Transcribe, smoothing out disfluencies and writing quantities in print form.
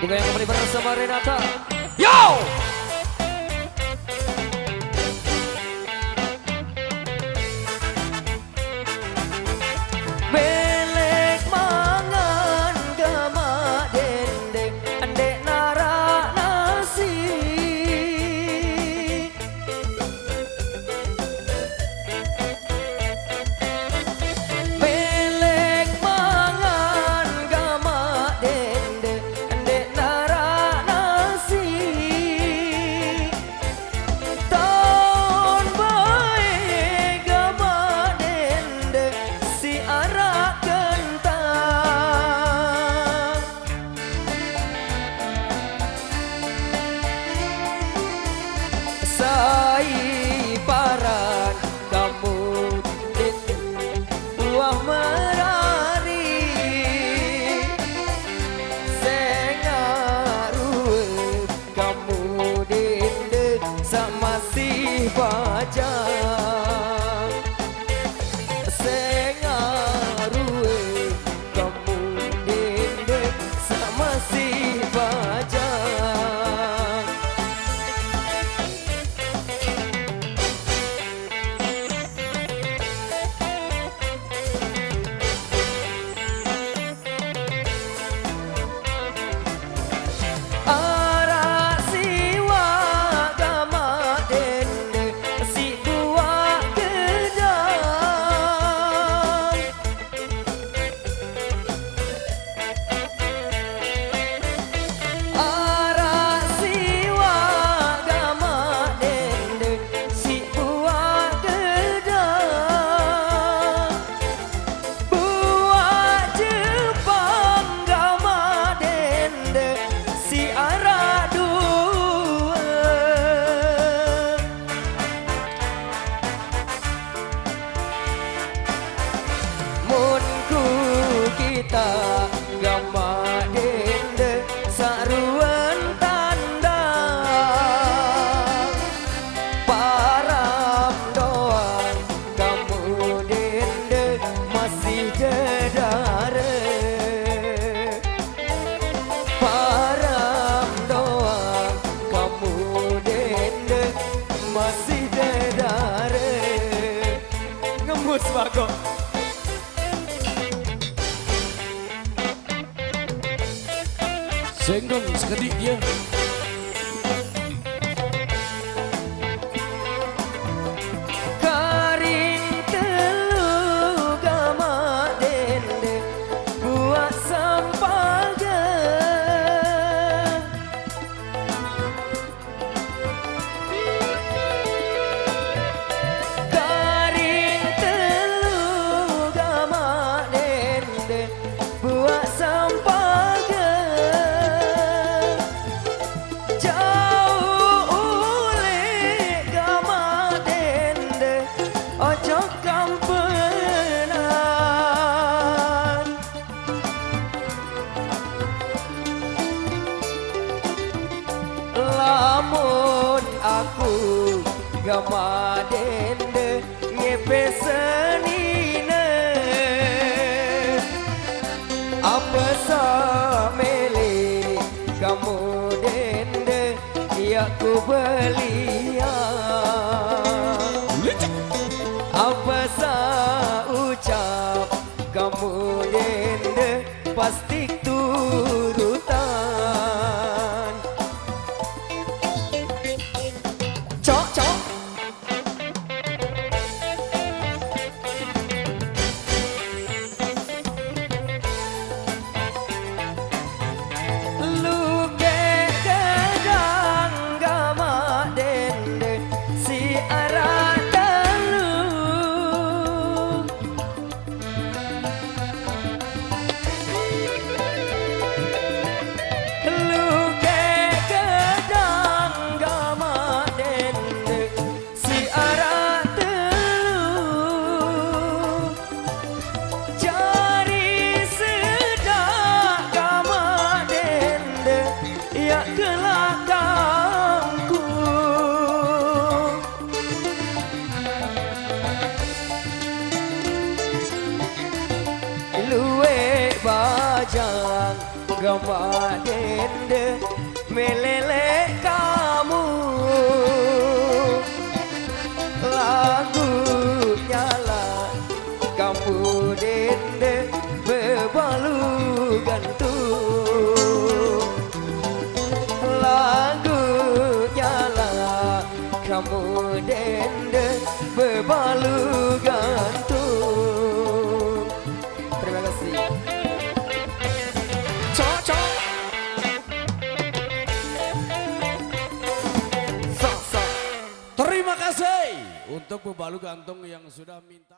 Digoyang kembali bersama Renata. Yo! Melek mangan gama dendeng andek nara nasi. Melek mangan gama dendeng andek nara nasi. Tahun baik gama dendeng si arak kentang. Sai paran kamu buah merari sengaruh kamu dende sama si bajang sengaruh kamu dende sama si bajang. Ara siwa gama dende si buah gedang. Ara siwa gama dende si buah gedang. Buah Jepang gama dende si ara dua. Munku kita gama dende saruan tanda param doang kamu dende masih dedare. Param doang kamu dende masih dedare. Ngemut bago. Senggong sekedik dia. Karing telu gama dende buah sampaga. Karing telu gama dende buah sampaga. Jauh ule gama dende ojo kampenan. Lamun aku gama dende ngepe senine apa samele kamu dende ya ku belian. Apa sa ucap kamu dende pasti turutan. Cok cok. Luge gedang gama dende si ara dalu. Luge gedang gama dende si ara dalu. Jari sedak gama dende ya kelakangku. Luwe bajang gama dende dende meleleh kamu. Lagunya lah kamu dende bebalu gantung. Lagunya lah kamu dende bebalu gantung. Terima kasih. Cocok. Terima kasih untuk bebalu gantung yang sudah minta.